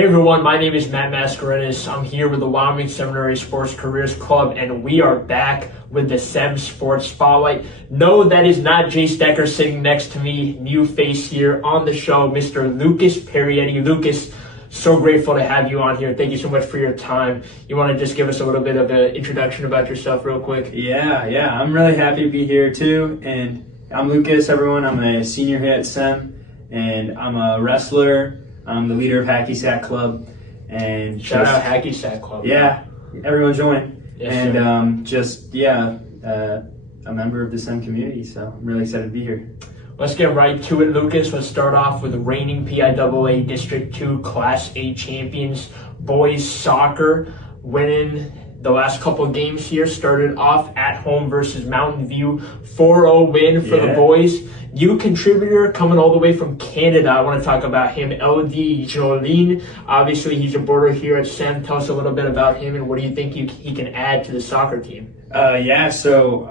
Hey everyone, my name is Matt Mascarenas. I'm here with the Wyoming Seminary Sports Careers Club, and we are back with the Sem Sports Spotlight. No, that is not Jay Stecker sitting next to me. New face here on the show, Mr. Lucas Parietti. Lucas, so grateful to have you on here. Thank you so much for your time. You want to just give us a little bit of an introduction about yourself real quick? Yeah. I'm really happy to be here too. And I'm Lucas, everyone. I'm a senior here at Sem, and I'm a wrestler. I'm the leader of Hacky Sack Club, and Shout out Hacky Sack Club. Yeah, everyone join. Yes, and sir. A member of the Sem community. So I'm really excited to be here. Let's get right to it, Lucas. Let's start off with reigning PIAA District 2 Class A champions, boys soccer, winning the last couple of games here. Started off at home versus Mountain View, 4-0 win for the boys. New contributor coming all the way from Canada. I want to talk about him, LD Jolene. Obviously, he's a boarder here at Sem. Tell us a little bit about him and what do you think he can add to the soccer team? So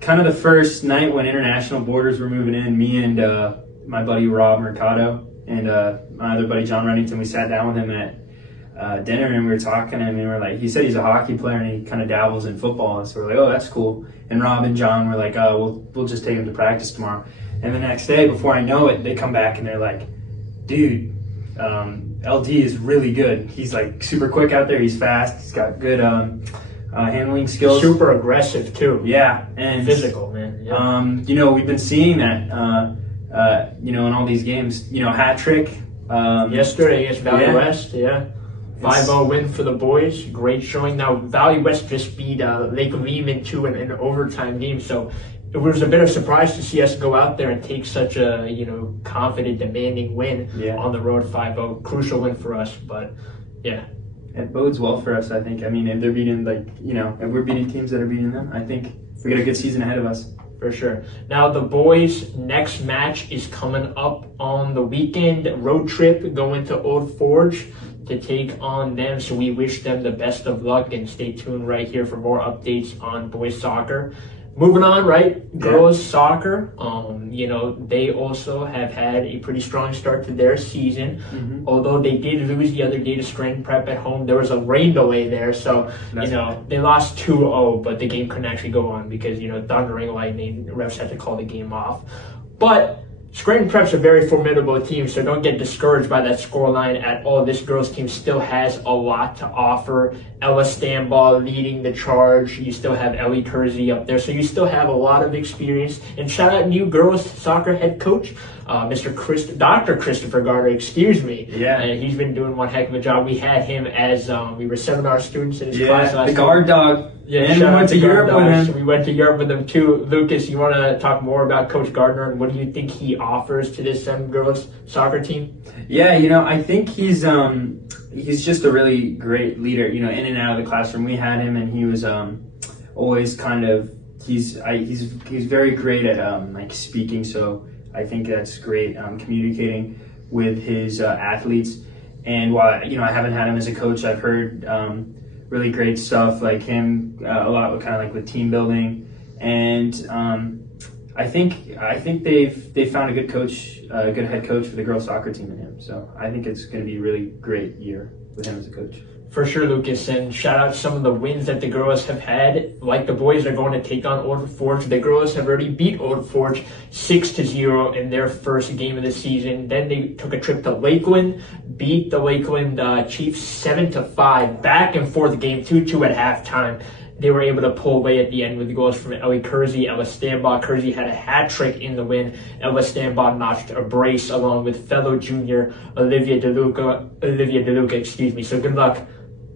kind of the first night when international boarders were moving in, me and my buddy Rob Mercado and my other buddy John Reddington, we sat down with him at dinner and we were talking, and we were like, he said he's a hockey player and he kind of dabbles in football, and so we're like, oh, that's cool. And Rob and John were like, we'll just take him to practice tomorrow. And the next day, before I know it, they come back and they're like, dude, LD is really good. He's like super quick out there. He's fast. He's got good handling skills. Super aggressive too. Yeah, and physical, man. Yeah. We've been seeing that, in all these games. Hat trick. Yesterday against Valley West, 5-0 win for the boys. Great showing. Now, Valley West just beat Lake Lehman too in an overtime game, so it was a bit of a surprise to see us go out there and take such a, confident, demanding win on the road, 5-0. Crucial win for us, but yeah. It bodes well for us, I think. I mean, if they're beating, if we're beating teams that are beating them, I think we got a good season ahead of us. For sure. Now, the boys' next match is coming up on the weekend. Road trip going to Old Forge to take on them. So we wish them the best of luck, and stay tuned right here for more updates on boys soccer. Moving on, right? Girls soccer, they also have had a pretty strong start to their season. Mm-hmm. Although they did lose the other day to Scranton Prep at home. There was a rain delay there, so, they lost 2-0, but the game couldn't actually go on because, thundering lightning, the refs had to call the game off. But Scranton Prep's a very formidable team, so don't get discouraged by that scoreline at all. This girls team still has a lot to offer. Ella Stambaugh leading the charge. You still have Ellie Kersey up there, so you still have a lot of experience. And shout out new girls soccer head coach, Dr. Christopher Garner, excuse me. Yeah. And he's been doing one heck of a job. We had him as we were seminar students in his class last the guard dog. Yeah, and we went to Europe with him. We went to Europe with him too. Lucas, you want to talk more about Coach Gardner and what do you think he offers to this girls soccer team? Yeah, I think he's just a really great leader. In and out of the classroom, we had him, and he was always kind of he's very great at speaking. So I think that's great. Communicating with his athletes, and while I haven't had him as a coach, I've heard really great stuff like him a lot with with team building, and I think they've found a good coach, a good head coach for the girls soccer team in him. So I think it's going to be a really great year with him as a coach. For sure, Lucas, and shout out some of the wins that the girls have had. Like the boys are going to take on Old Forge. The girls have already beat Old Forge 6-0 in their first game of the season. Then they took a trip to Lakeland, beat the Lakeland Chiefs 7-5. Back and forth game, 2-2 at halftime. They were able to pull away at the end with goals from Ellie Kersey, Ella Stambaugh. Kersey had a hat trick in the win. Ella Stambaugh notched a brace along with fellow junior Olivia DeLuca, excuse me. So good luck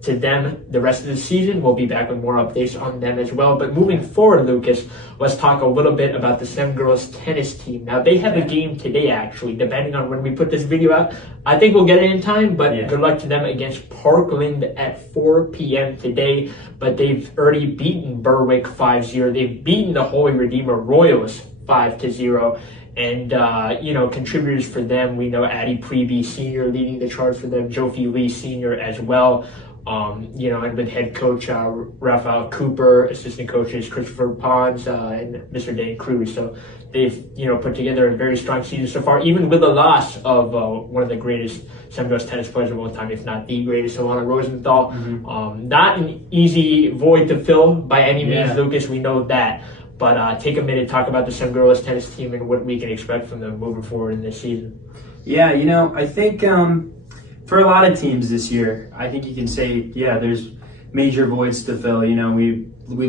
to them the rest of the season. We'll be back with more updates on them as well. But moving forward, Lucas, let's talk a little bit about the Sem girls tennis team. Now, they have a game today, actually, depending on when we put this video out. I think we'll get it in time, but good luck to them against Parkland at 4 p.m. today. But they've already beaten Berwick 5-0. They've beaten the Holy Redeemer Royals 5-0. And, contributors for them, we know Addie Preby Sr. leading the charge for them, Jofi Lee Sr. as well. And with head coach Rafael Cooper, assistant coaches Christopher Pons, and Mr. Dan Cruz. So they've, put together a very strong season so far, even with the loss of one of the greatest Sem tennis players of all time, if not the greatest, Alana Rosenthal. Not an easy void to fill by any means, Lucas. We know that. But take a minute to talk about the Sem girls tennis team and what we can expect from them moving forward in this season. Yeah, I think for a lot of teams this year, I think you can say, there's major voids to fill. We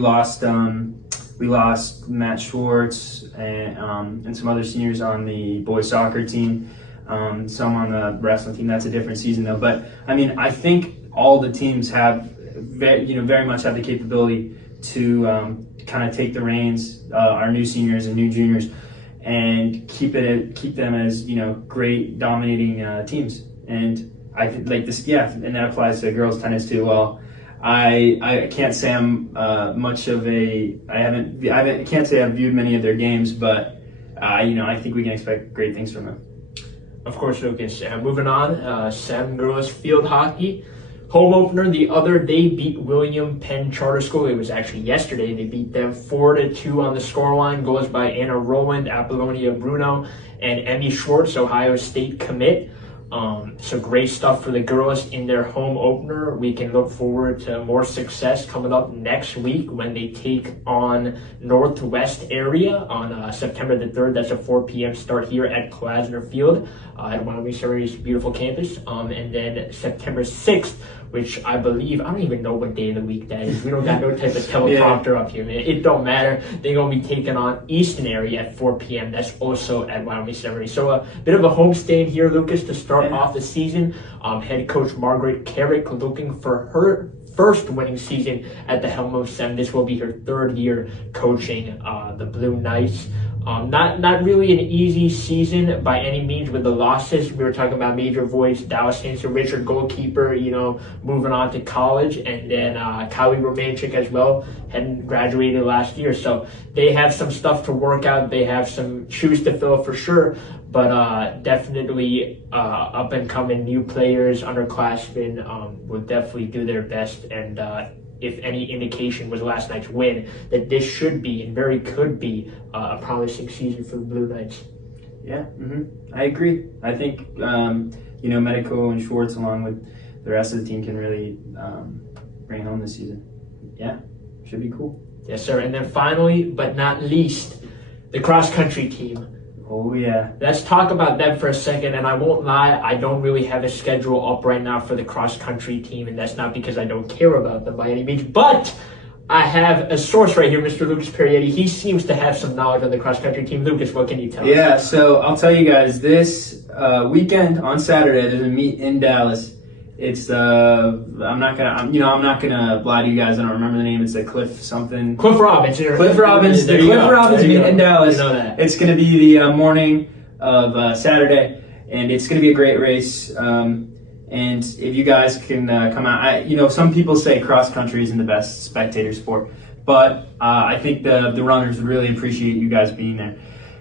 lost Matt Schwartz and some other seniors on the boys soccer team, some on the wrestling team. That's a different season though. But I think all the teams have very much have the capability to kind of take the reins, our new seniors and new juniors, and keep them as great dominating teams. And I think like this, and that applies to girls tennis too. Well, I can't say I'm much of a I can't say I've viewed many of their games, but I think we can expect great things from them. Of course, Lucas. Moving on, Sem girls field hockey. Home opener the other day beat William Penn Charter School. It was actually yesterday. They beat them 4-2 on the scoreline. Goals by Anna Rowland, Apollonia Bruno, and Emmy Schwartz, Ohio State commit. So great stuff for the girls in their home opener. We can look forward to more success coming up next week when they take on Northwest area on September the 3rd. That's a 4 p.m. start here at Klasner Field at Wyoming Surrey's beautiful campus. And then September 6th, which I believe, I don't even know what day of the week that is. We don't got no type of teleprompter up here, man. It don't matter. They're going to be taking on Easton area at 4 p.m. That's also at Wyoming Surrey. So a bit of a homestand here, Lucas, to start off the season. Head coach Margaret Carrick looking for her first winning season at the helm of Sem. This will be her third year coaching the Blue Knights. Not really an easy season by any means with the losses. We were talking about major voids. Dallas Hanson, Richard goalkeeper, moving on to college, and then Kylie Romanchik as well, had graduated last year. So they have some stuff to work out. They have some shoes to fill for sure, but definitely up and coming new players, underclassmen will definitely do their best. And if any indication was last night's win, that this should be and very could be a promising season for the Blue Knights. Yeah, I agree. I think, Medico and Schwartz, along with the rest of the team, can really bring home this season. Yeah, should be cool. Yes, sir. And then finally, but not least, the cross-country team. Oh, yeah. Let's talk about them for a second, and I won't lie, I don't really have a schedule up right now for the cross-country team, and that's not because I don't care about them by any means, but I have a source right here, Mr. Lucas Parietti. He seems to have some knowledge on the cross-country team. Lucas, what can you tell us? Yeah, so I'll tell you guys, this weekend on Saturday, there's a meet in Dallas. It's I'm not gonna lie to you guys. I don't remember the name. It's Cliff something. Cliff Robbins. Cliff Robbins. The Cliff Robbins meet in Dallas. You know that. It's gonna be the morning of Saturday, and it's gonna be a great race. And if you guys can come out, some people say cross country isn't the best spectator sport, but I think the runners would really appreciate you guys being there.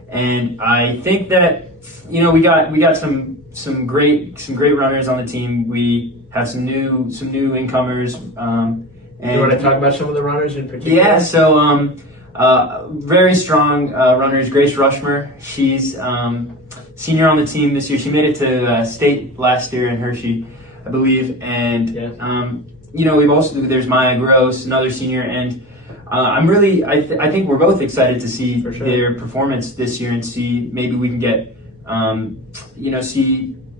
And I think that we got some great runners on the team. We have some new incomers. And you want to talk about some of the runners in particular? Yeah, so very strong runners. Grace Rushmer, she's senior on the team this year. She made it to state last year in Hershey, I believe. And we've also there's Maya Gross, another senior, and I think we're both excited to see their performance this year and see maybe we can get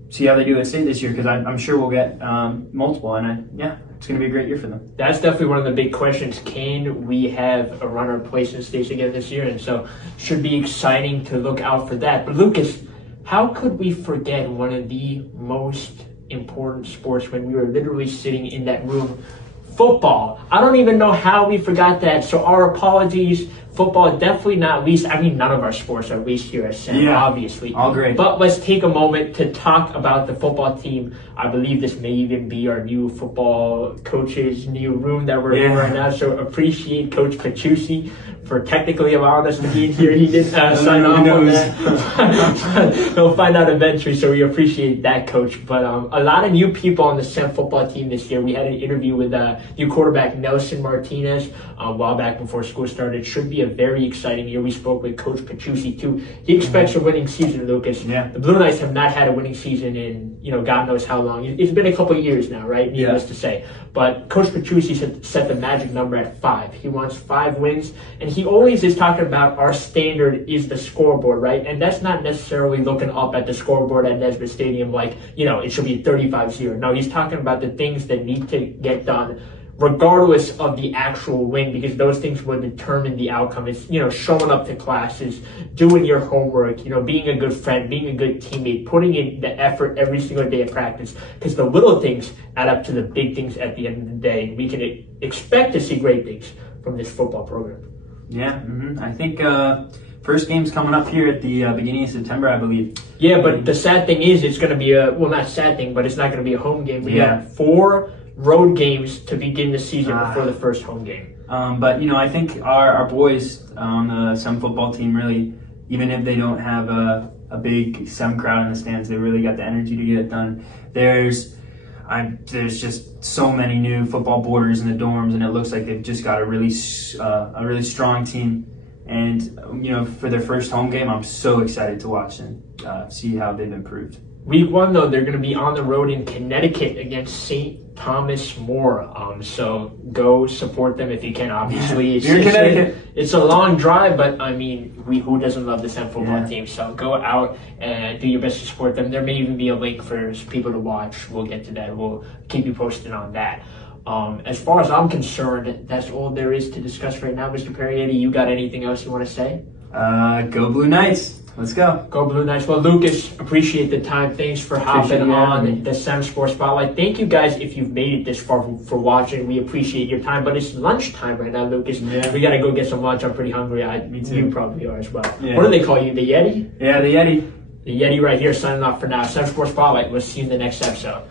see how they do at state this year, because I'm sure we'll get multiple, and it's going to be a great year for them. That's definitely one of the big questions. Can we have a runner place in states again this year? And so should be exciting to look out for that. But Lucas, how could we forget one of the most important sports when we were literally sitting in that room? Football. I don't even know how we forgot that. So our apologies football, definitely not least. I mean, none of our sports are least here at Sem, obviously. All great. But let's take a moment to talk about the football team. I believe this may even be our new football coach's new room that we're in right now. So appreciate Coach Petrucci for technically allowing us to be in here. He did sign off on that. We'll find out eventually, so we appreciate that, Coach. But a lot of new people on the Sem football team this year. We had an interview with new quarterback Nelson Martinez a while back before school started. Should be a very exciting year. We spoke with Coach Petrucci, too. He expects a winning season, Lucas. Yeah. The Blue Knights have not had a winning season in, God knows how long. It's been a couple of years now, right? Needless to say. But Coach Petrucci set the magic number at 5. He wants 5 wins, and he always is talking about our standard is the scoreboard, right? And that's not necessarily looking up at the scoreboard at Nesbitt Stadium like, it should be 35-0. No, he's talking about the things that need to get done regardless of the actual win, because those things will determine the outcome. It's, showing up to classes, doing your homework, being a good friend, being a good teammate, putting in the effort every single day of practice, because the little things add up to the big things at the end of the day. We can expect to see great things from this football program. Yeah, I think first game's coming up here at the beginning of September, I believe. Yeah, but the sad thing is it's going to be not sad thing, but it's not going to be a home game. We got 4 road games to begin the season before the first home game. But, I think our boys on the Sem football team really, even if they don't have a big Sem crowd in the stands, they really got the energy to get it done. There's just so many new football boarders in the dorms, and it looks like they've just got a really strong team. And, for their first home game, I'm so excited to watch and see how they've improved. Week 1, though, they're going to be on the road in Connecticut against St. Thomas More. So go support them if you can, obviously. It's a long drive, but, who doesn't love the Sem football team? So go out and do your best to support them. There may even be a link for people to watch. We'll get to that. We'll keep you posted on that. As far as I'm concerned, that's all there is to discuss right now. Mr. Parietti, you got anything else you want to say? Go Blue Knights. Let's go. Go Blue Knights. Well, Lucas, appreciate the time. Thanks for hopping on the Sem Sports Spotlight. Thank you guys if you've made it this far for watching. We appreciate your time. But it's lunchtime right now, Lucas. Yeah. We got to go get some lunch. I'm pretty hungry. Me too. You probably are as well. Yeah. What do they call you? The Yeti? Yeah, the Yeti. The Yeti right here signing off for now. Sem Sports Spotlight. We'll see you in the next episode.